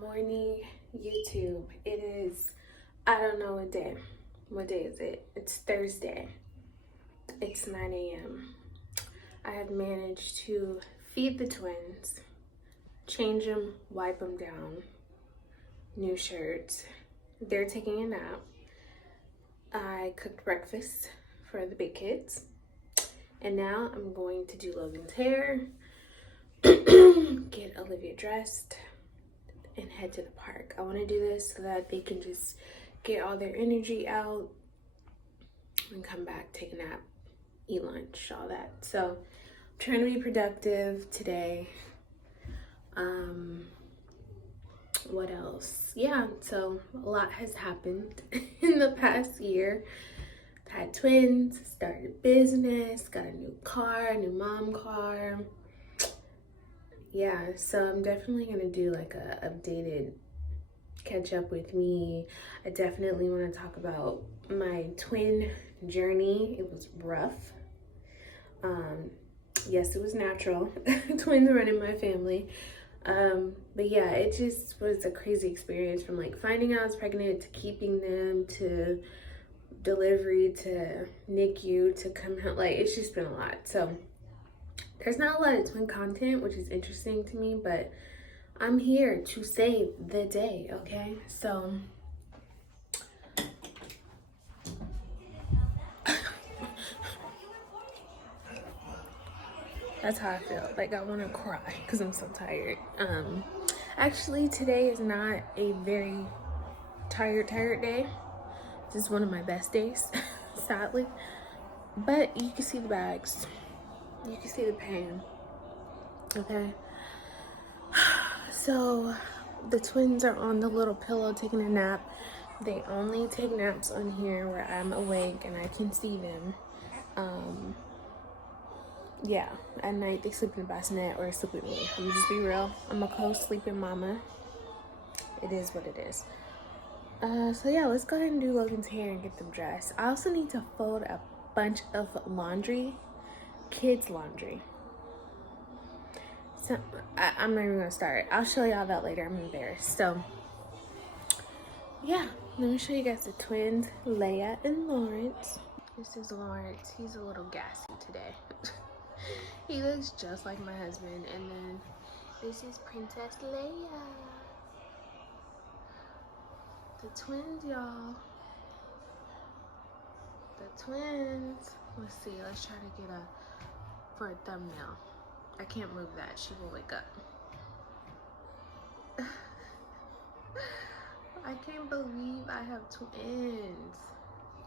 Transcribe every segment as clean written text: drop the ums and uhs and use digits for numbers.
morning, YouTube. It is, I don't know what day. What day is it? It's Thursday. It's 9 a.m. I have managed to feed the twins, change them, wipe them down, new shirts. They're taking a nap. I cooked breakfast for the big kids. And now I'm going to do Logan's hair, get Olivia dressed, and head to the park. I want to do this so that they can just get all their energy out and come back, take a nap, eat lunch, all that. So I'm trying to be productive today. What else? Yeah, so a lot has happened in the past year. Had twins, started a business, got a new car, a new mom car. Yeah, so I'm definitely gonna do like a updated catch up with me. I definitely want to talk about my twin journey. It was rough. Yes, it was natural. Twins run in my family. But yeah, it just was a crazy experience, from like finding out I was pregnant to keeping them to delivery to NICU to come home. Like, it's just been a lot. So there's not a lot of twin content, which is interesting to me, but I'm here to save the day, okay? So that's how I feel. Like, I want to cry because I'm so tired. Actually, today is not a very tired day. This is one of my best days, sadly. But you can see the bags. You can see the pain. Okay. So the twins are on the little pillow taking a nap. They only take naps on here where I'm awake and I can see them. Yeah, at night they sleep in the bassinet or sleep with me. I'm just be real. I'm a co-sleeping mama. It is what it is. So yeah, let's go ahead and do Logan's hair and get them dressed. I also need to fold a bunch of laundry, kids laundry. So I'm not even gonna start. I'll show y'all that later. I'm embarrassed. So yeah, let me show you guys the twins, Leia and Lawrence. This is Lawrence. He's a little gassy today. He looks just like my husband. And then this is Princess Leia. The twins, y'all. The twins. Let's see. Let's try to get for a thumbnail. I can't move that. She will wake up. I can't believe I have twins.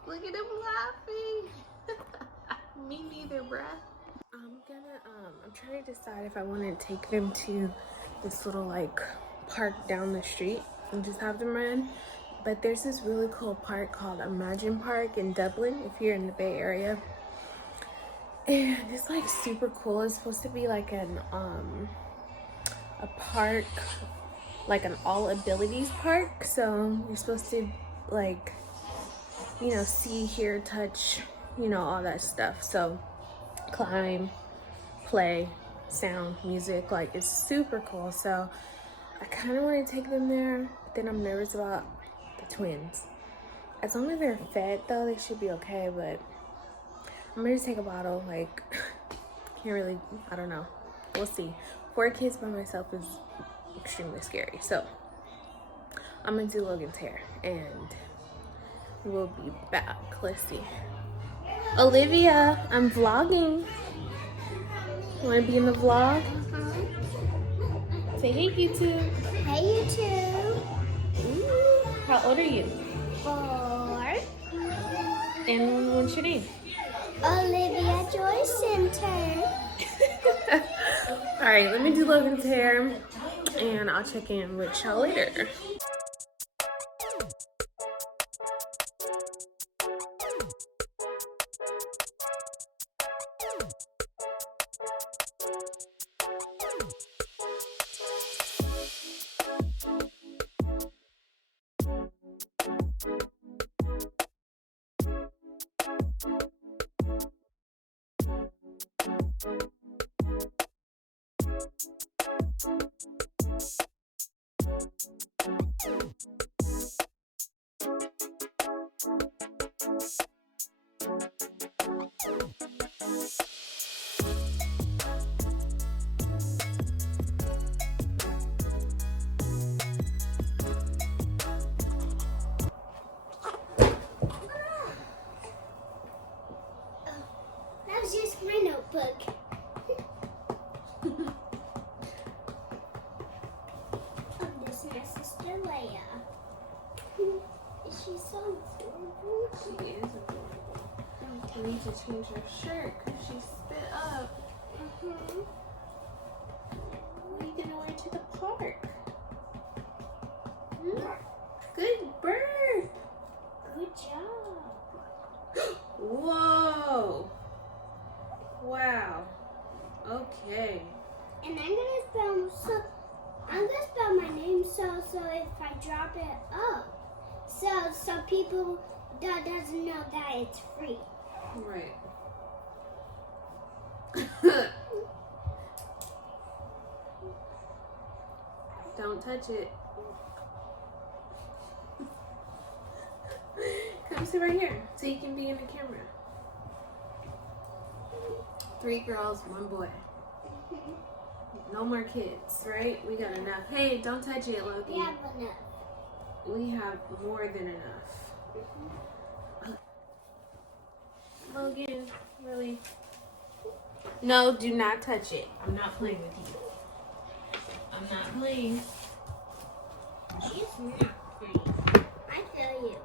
Look at him laughing. Me neither, bruh. I'm trying to decide if I want to take them to this little like park down the street and just have them run. But there's this really cool park called Imagine Park in Dublin, if you're in the Bay Area. And it's like super cool. It's supposed to be like a park, like an all abilities park. So you're supposed to like, you know, see, hear, touch, you know, all that stuff. So climb, play, sound, music, like it's super cool. So I kind of want to take them there, but then I'm nervous about the twins. As long as they're fed though, they should be okay. But I'm gonna just take a bottle. Like, can't really, I don't know, we'll see. 4 kids by myself is extremely scary. So I'm gonna do Logan's hair and we'll be back. Let's see. Olivia, I'm vlogging. You wanna be in the vlog? Say hey, YouTube. Hey, YouTube. Ooh, how old are you? 4. And what's your name? Olivia Joy Center. All right, let me do Logan's hair and I'll check in with y'all later. That was just my notebook. Oh, this is my sister Leia. She's so adorable. She is adorable. We need to change her shirt because she spit up. What are you gonna wear to the park? Good burp. Good job. Whoa. Wow. Okay. And I'm gonna spell my name so if I drop it up, so people that doesn't know that it's free. Right. Don't touch it. Come sit right here so you can be in the camera. 3 girls, 1 boy. No more kids, right? We got enough. Hey, don't touch it, Loki. We have enough. We have more than enough. Logan, really? No, do not touch it. I'm not playing with you. I'm not playing. She's not free. I tell you.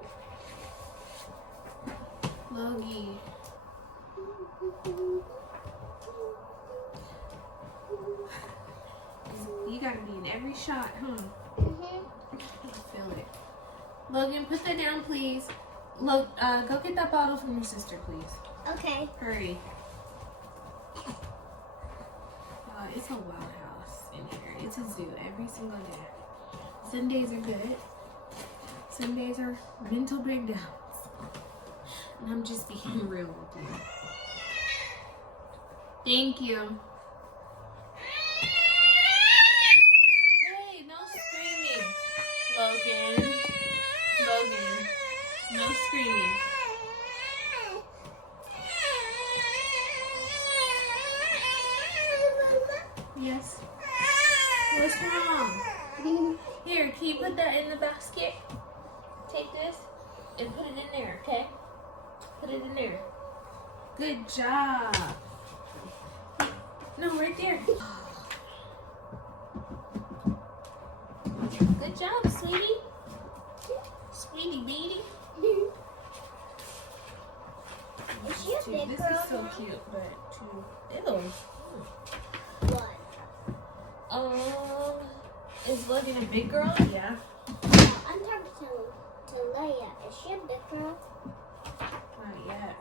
Logie. You gotta be in every shot, huh? I feel it. Logan, put that down, please. Look, go get that bottle from your sister, please. Okay. Hurry. It's a wild house in here. It's a zoo every single day. Some days are good. Some days are mental breakdowns. And I'm just being real with you. Thank you. Hey, no screaming. Logan. Logan. No screaming. Yes. What's wrong? Here, can you put that in the basket? Take this and put it in there, okay? Put it in there. Good job. No, right there. Good job, sweetie. Sweetie beatie. Is she a big This girl is so now? cute, but ew. What? Is Logan a big girl? Yeah. I'm talking to Leia. Is she a big girl? Not yet.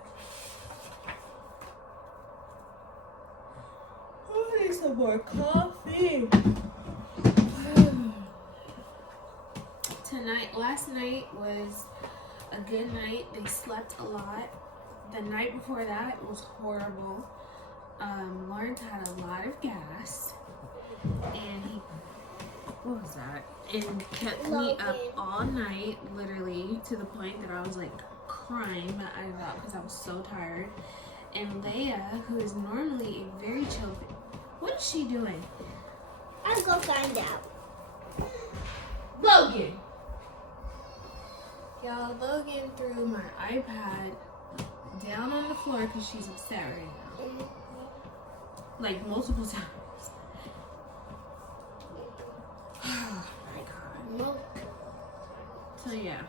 I need some more coffee. Last night was a good night. They slept a lot. The night before that was horrible. Lawrence had a lot of gas, and what was that? And kept me up all night, literally, to the point that I was like crying my eyes out because I was so tired. And Leia, who is normally a very chill, what is she doing? I'll go find out. Logan! Y'all, Logan threw my iPad down on the floor because she's upset right now. Like multiple times. Oh my god. Milk. So yeah.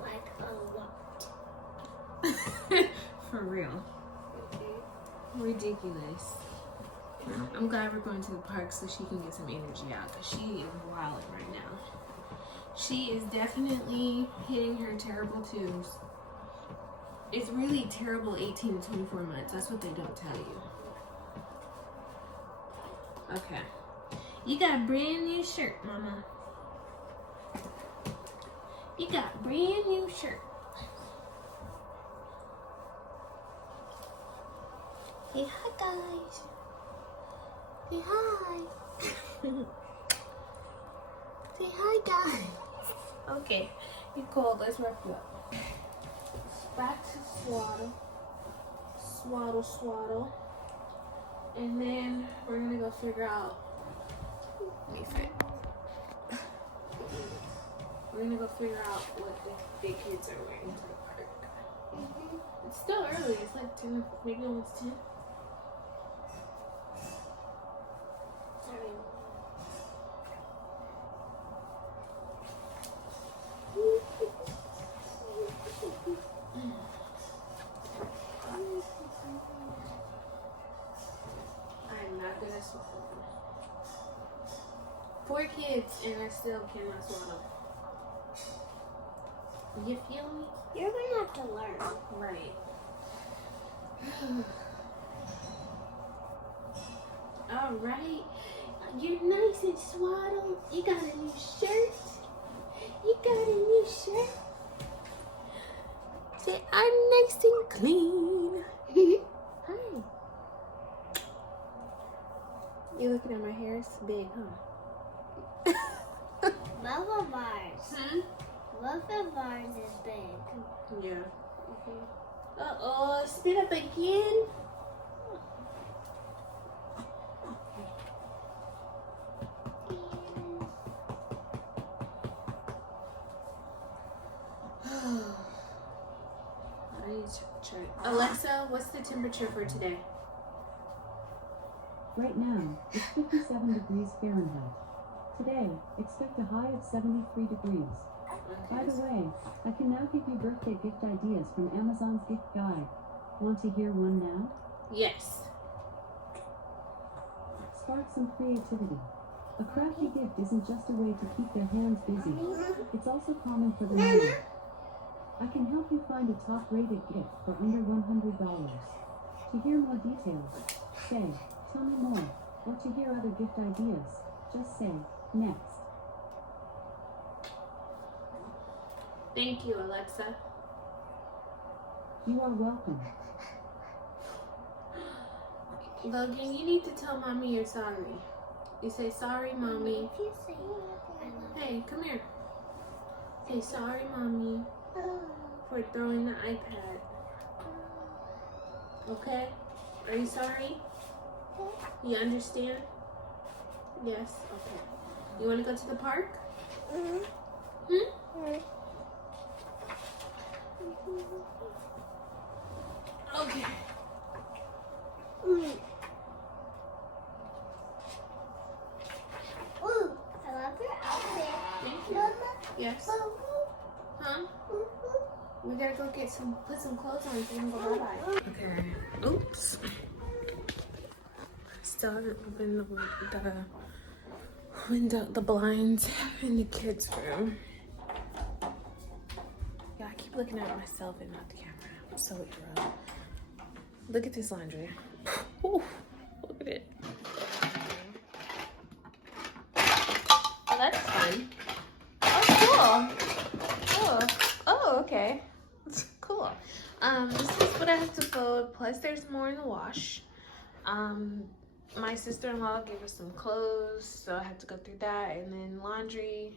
Like a lot. For real. Ridiculous. I'm glad we're going to the park so she can get some energy out because she is wilding right now. She is definitely hitting her terrible twos. It's really terrible 18 to 24 months. That's what they don't tell you. Okay. You got a brand new shirt, Mama. You got a brand new shirt. Say hi, guys. Say hi. Say hi, guys. Okay, you cold. Let's rough you up. Back to swaddle. Swaddle, swaddle. And then we're gonna go figure out. Let me see. We're gonna go figure out what the big kids are wearing to the park. It's still early. It's like 10, maybe almost 10. I'm not gonna swaddle. 4 kids and I still cannot swaddle. You feel me? You're gonna have to learn. Right. All right. You're nice and swaddled. You got a new shirt. You got a new shirt. Say, I'm nice and clean. Hi. You looking at my hair? It's big, huh? Both of ours. Both of ours is big. Yeah. Uh-oh, spit up again. I need to check. Alexa, what's the temperature for today? Right now, it's 57 degrees Fahrenheit. Today, expect a high of 73 degrees. By the way, I can now give you birthday gift ideas from Amazon's gift guide. Want to hear one now? Yes. Spark some creativity. A crafty gift isn't just a way to keep their hands busy. It's also common for the money. I can help you find a top-rated gift for under $100. To hear more details, say, tell me more, or to hear other gift ideas, just say, next. Thank you, Alexa. You are welcome. Logan, you need to tell Mommy you're sorry. You say, sorry, Mommy. If you say I Hey, come here. Say, sorry, Mommy, for throwing the iPad. Okay? Are you sorry? You understand? Yes? Okay. You want to go to the park? Okay. Ooh, I love your outfit. Thank you. Mama. Yes? Huh? We gotta go get put some clothes on so we can go bye-bye. Okay. Oops. Still haven't opened the blinds in the kids' room. Yeah, I keep looking at myself and not the camera. I'm so irrelevant. Look at this laundry. Ooh, look at it. Oh, that's fun. Oh, cool. Oh, okay. Cool. This is what I have to fold. Plus, there's more in the wash. My sister-in-law gave us some clothes, so I have to go through that, and then laundry.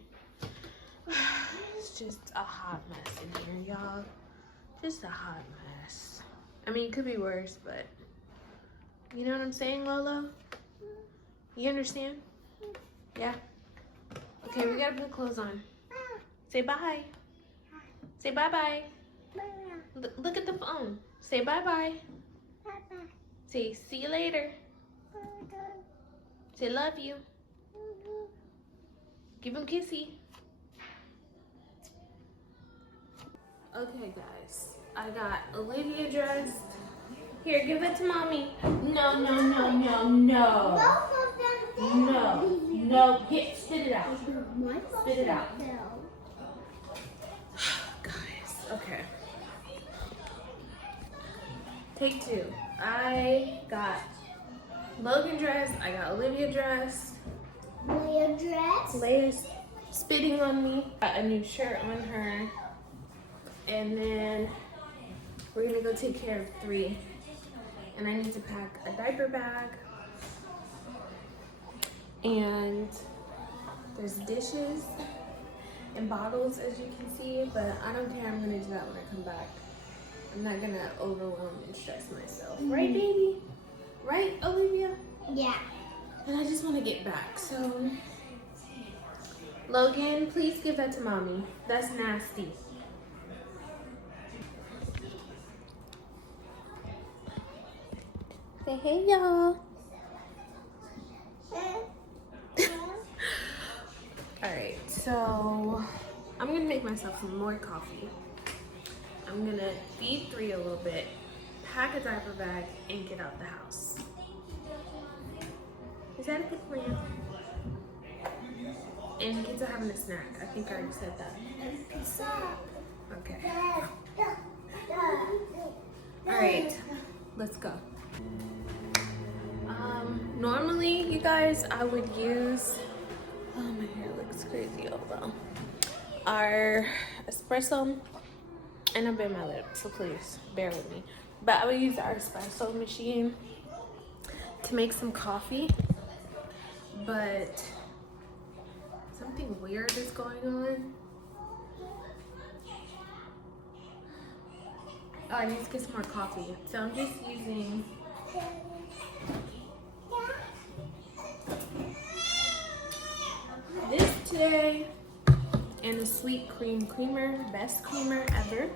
It's just a hot mess in here, y'all. Just a hot mess. I mean, it could be worse, but you know what I'm saying, Lolo? You understand? Yeah. Okay, we gotta put clothes on. Say bye. Say bye-bye. Look at the phone. Say bye-bye. Say see you later. Say love you. Give him kissy. Okay, guys. I got Olivia dressed. Here, give it to Mommy. No, no, no, no, no. Both of them did. No. No. Get, spit it out. Spit it out. Guys, okay. Take 2. I got Logan dressed. I got Olivia dressed. Leah dress. Leia's spitting on me. Got a new shirt on her. And then we're gonna go take care of 3. And I need to pack a diaper bag and There's dishes and bottles, as you can see, but I don't care. I'm gonna do that when I come back. I'm not gonna overwhelm and stress myself. Right, baby? Right, Olivia? Yeah. And I just want to get back. So, Logan, please give that to mommy. That's nasty. Say hey, y'all. Alright, so I'm gonna make myself some more coffee. I'm gonna feed 3 a little bit, pack a diaper bag, and get out the house. Is that a good plan? And the kids are having a snack. I think I already said that. Okay. Alright, let's go. Normally, you guys, I would use, oh, my hair looks crazy, although, our espresso, and I bit my lip, so please bear with me. But I would use our espresso machine to make some coffee, but something weird is going on. Oh, I need to get some more coffee, so I'm just using this today and the sweet cream creamer, best creamer ever.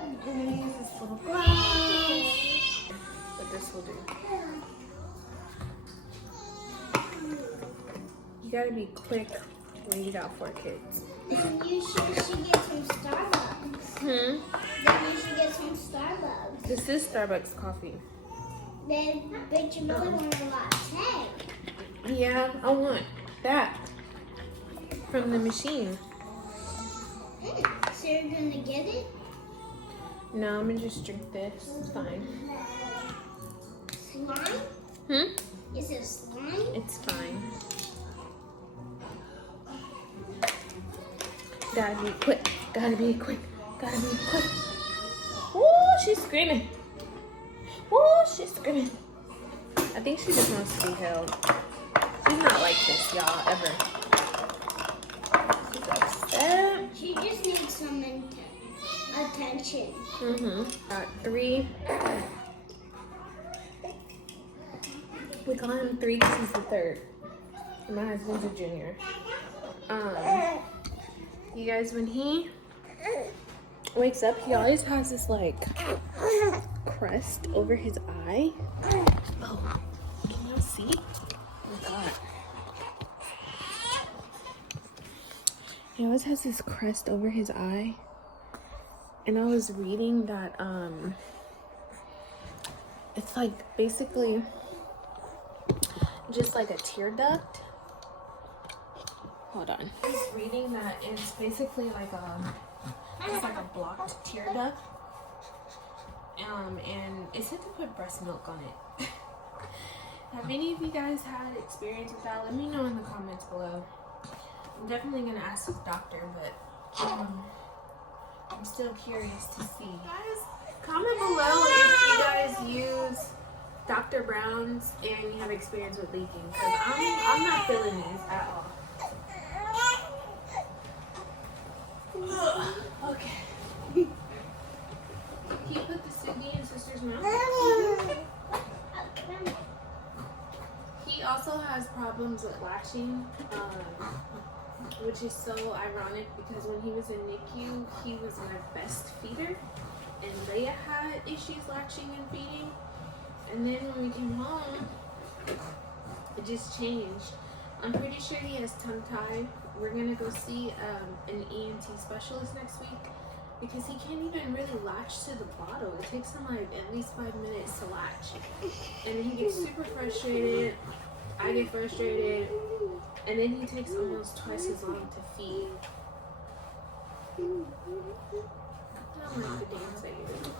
I'm gonna use this little glass, but this will do. You gotta be quick when you got 4 kids. Then you should get some Starbucks. Then you should get some Starbucks. This is Starbucks coffee. Then, but your mother wanted a latte. Yeah, I want that from the machine. So you're gonna get it? No, I'm gonna just drink this. It's fine. Slime? Is it slime? It's fine. Gotta be quick. Gotta be quick. Gotta be quick. Ooh, she's screaming. Ooh, she's screaming. I think she just wants to be held. She's not like this, y'all, ever. She's upset. She just needs some attention. Got 3. We call him 3 because he's the 3rd. And my husband's a junior. You guys, when he wakes up, he always has this like crust over his eye. Oh, can y'all see? Oh my God. He always has this crust over his eye. And I was reading that it's like basically just like a tear duct. Hold on. I was reading that it's basically like a blocked tear duct. And it said to put breast milk on it. Have any of you guys had experience with that? Let me know in the comments below. I'm definitely gonna ask the doctor, but I'm still curious to see. Guys, comment below if you guys use Dr. Brown's and you have experience with leaking, because I'm not feeling these at all. Okay. Can you put the Sydney and sister's mouth? He also has problems with latching, which is so ironic because when he was in NICU, he was my best feeder, and Leia had issues latching and feeding. And then when we came home, it just changed. I'm pretty sure he has tongue tie. We're gonna go see an ENT specialist next week because he can't even really latch to the bottle. It takes him like at least 5 minutes to latch. And then he gets super frustrated. I get frustrated. And then he takes almost twice as long to feed. I don't like the dance I do.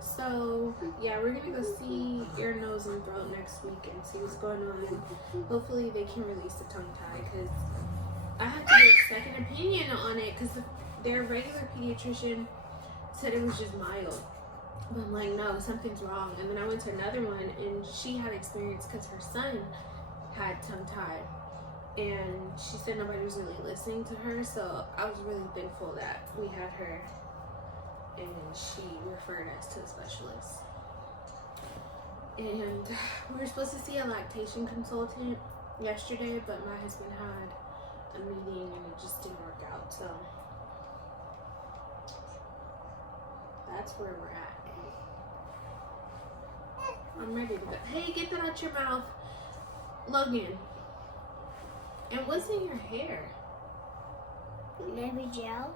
So yeah, we're gonna go see ear, nose, and throat next week and see what's going on. Hopefully they can release the tongue tie because I had to get a second opinion on it because their regular pediatrician said it was just mild. But I'm like, no, something's wrong. And then I went to another one, and she had experience because her son had tongue-tied. And she said nobody was really listening to her, so I was really thankful that we had her, and she referred us to a specialist. And we were supposed to see a lactation consultant yesterday, but my husband had a meeting and it just didn't work out, so that's where we're at. I'm ready to go. Hey, get that out your mouth, Logan. And what's in your hair? Maybe gel.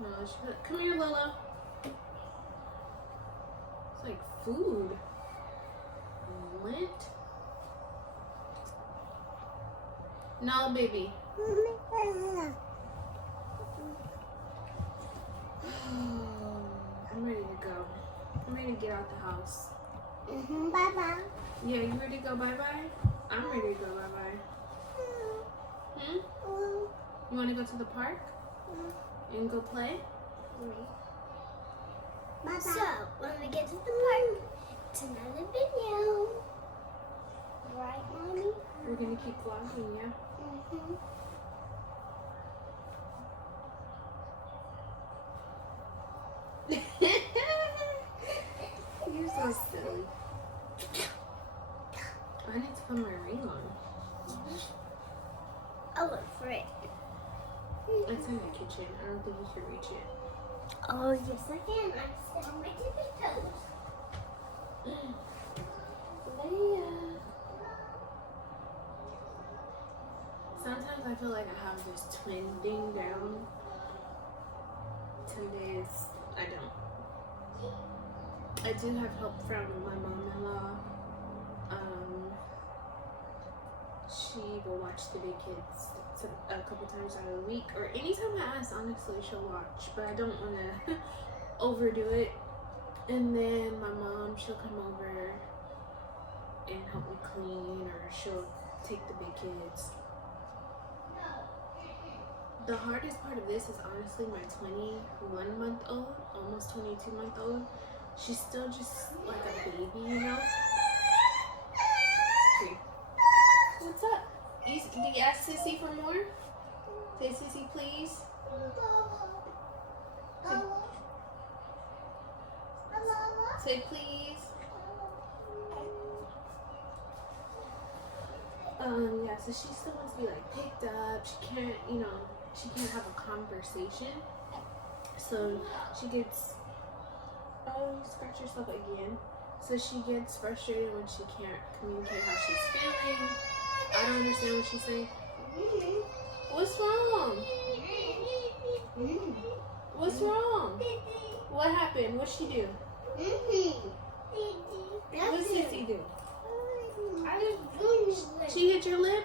No, come here, Lola. It's like food. Lint. No, baby. I'm ready to go. I'm ready to get out the house. Bye bye. Yeah, you ready to go bye-bye? I'm ready to go bye-bye. You want to go to the park? And go play? Bye-bye. So, when we get to the park, it's another video. Right, Mommy? We're going to keep vlogging, yeah? You're so silly. I need to put my ring on. I'll look for it. It's in the kitchen. I don't think you can reach it. Oh, yes, I can. I'm still on my tippy toes. Leia. Sometimes I feel like I have this twin thing down. Some days I don't. I do have help from my mom-in-law. She will watch the big kids a couple times out of the week, or anytime I ask, honestly, she'll watch, but I don't want to overdo it. And then my mom, she'll come over and help me clean, or she'll take the big kids. The hardest part of this is honestly my 21-month-old, almost 22-month-old. She's still just like a baby, you know? Okay. What's up? Do you ask Sissy for more? Say Sissy, please. Say please. Yeah, so she still wants to be like picked up. She can't, you know, she can't have a conversation. So she gets, oh, you scratch yourself again. So she gets frustrated when she can't communicate how she's feeling. I don't understand what she's saying. What's wrong? What's wrong? What happened? What'd she do? What did Sissy do? She hit your lip?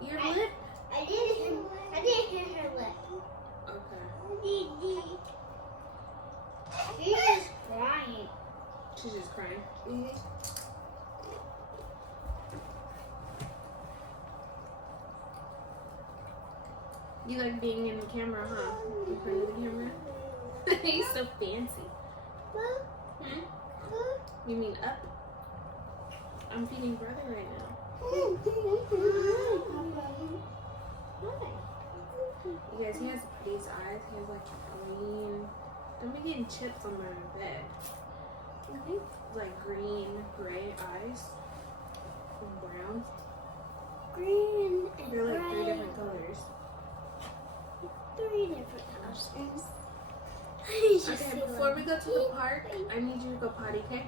Your lip? I didn't hit her lip. Okay. She's just crying. She's just crying. You like being in the camera, huh? In front of the camera? He's so fancy. You mean up? I'm feeding brother right now. Hi. You guys, he has the prettiest eyes. He has like green. Don't be getting chips on my bed. I think like green, gray eyes. And brown. Green and They're like three gray. different colors. 3 different colors. Okay, before we go to the park, I need you to go potty, okay?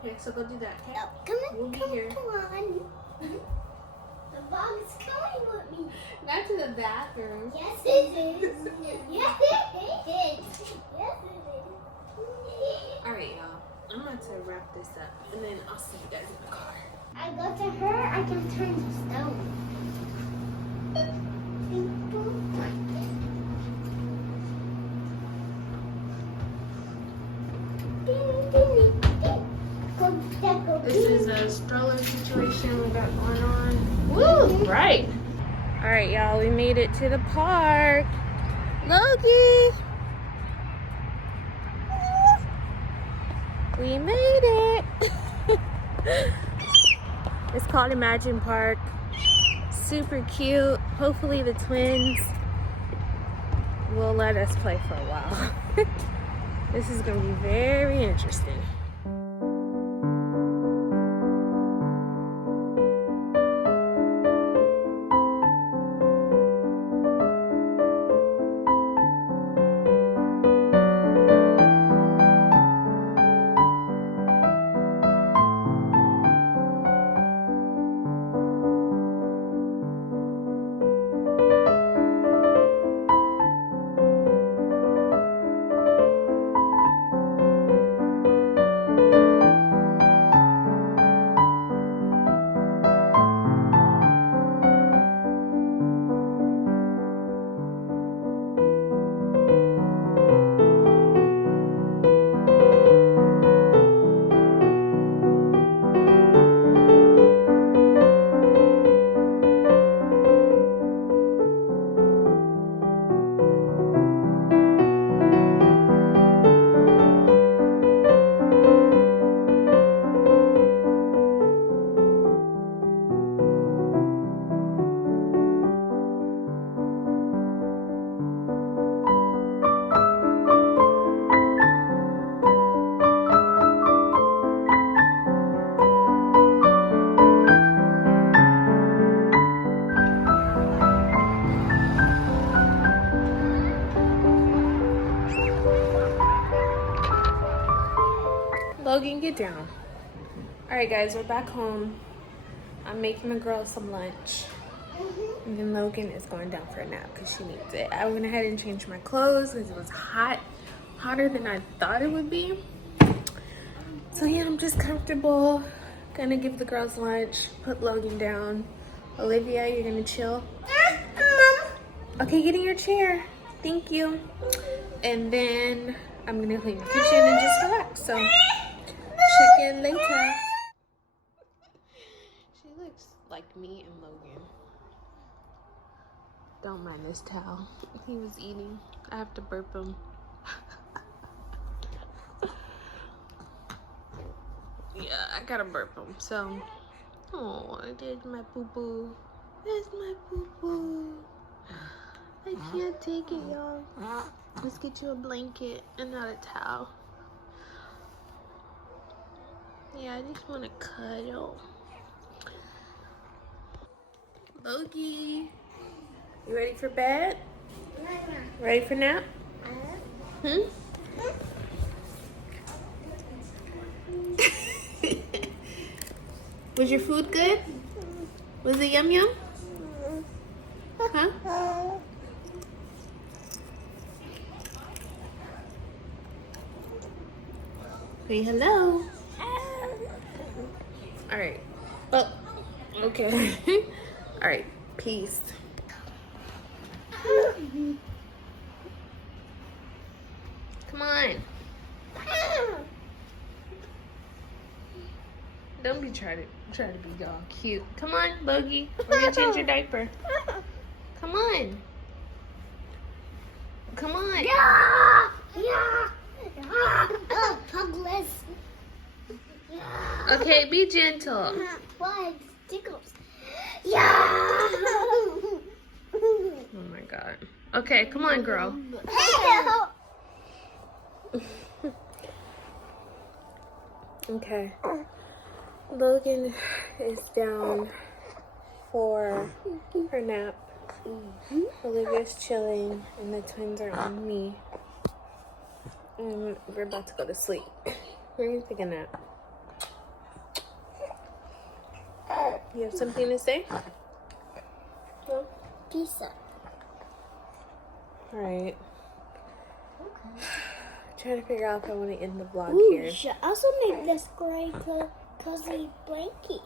Okay, so go do that, okay? Oh, come on, We'll be come here. on. The dog is coming with me. Not to the bathroom. Yes, it is. Yes, it is. Yes, it is. Alright, y'all. I'm about to wrap this up, and then I'll see you guys in the car. I go to her, I can turn to stone. This is a stroller situation we got going on. Woo, right. Alright, y'all, we made it to the park. Loki! We made it. It's called Imagine Park. Super cute. Hopefully the twins will let us play for a while. This is gonna be very interesting. Logan, get down. All right, guys, we're back home. I'm making the girls some lunch. And then Logan is going down for a nap because she needs it. I went ahead and changed my clothes because it was hot. Hotter than I thought it would be. So yeah, I'm just comfortable. Gonna give the girls lunch, put Logan down. Olivia, you're gonna chill? Okay, get in your chair. Thank you. And then I'm gonna clean the kitchen and just relax. So check in later. She looks like me and Logan. Don't mind this towel. He was eating. I have to burp him. Yeah, I gotta burp him. So, oh, there's my poo poo. There's my poo poo. I can't take it, y'all. Let's get you a blanket and not a towel. Yeah, I just want to cuddle. Logie, you ready for bed? Ready for nap? Was your food good? Was it yum yum? Huh? Say hello. All right. Oh, okay. All right. Peace. Come on. Don't be trying to be all cute. Come on, Logie. We're gonna change your diaper. Come on. Come on. Yeah. Oh, pugless. Okay, be gentle. Why? Tickles. Yeah. Oh my god. Okay, come on, girl. Okay. Logan is down for her nap. Olivia's chilling, and the twins are on me. And we're about to go to sleep. We're gonna take a nap. You have something to say? No? Pizza. Alright. Trying to figure out if I want to end the vlog Ooh, here. you should also make this gray cozy blankie.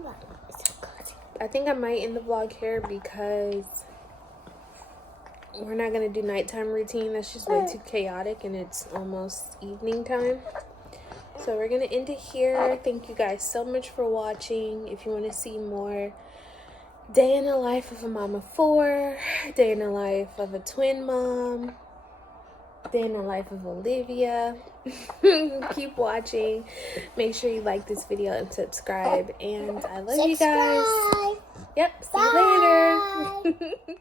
Look, it's so cozy. I think I might end the vlog here because we're not going to do nighttime routine. That's just way too chaotic and it's almost evening time. So we're going to end it here. Thank you guys so much for watching. If you want to see more day in the life of a mom of 4, day in the life of a twin mom, Day in the Life of Olivia. Keep watching. Make sure you like this video and subscribe. And I love you guys. Subscribe. Yep, see you later.